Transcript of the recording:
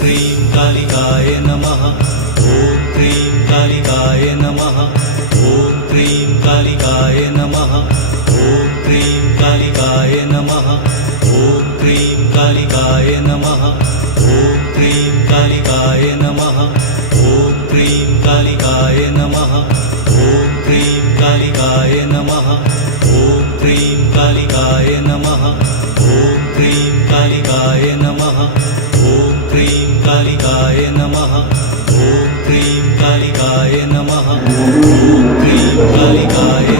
Cream कालिकाय नमः। ॐ cream कालिकाय नमः। ॐ cream कालिकाय नमः। ॐ क्रीं कालिकाय नमः। ॐ क्रीं कालिकाय नमः। ॐ क्रीं कालिकाय नमः। ॐ क्रीं कालिकाय नमः। ॐ क्रीं कालिकाय नमः। ॐ क्रीं कालिकाय नमः। ॐ क्रीं कालिकाय नमः। ॐ क्रीं कालिकाय नमः। ॐ क्रीं कालिकाय नमः। ॐ क्रीं कालिकाय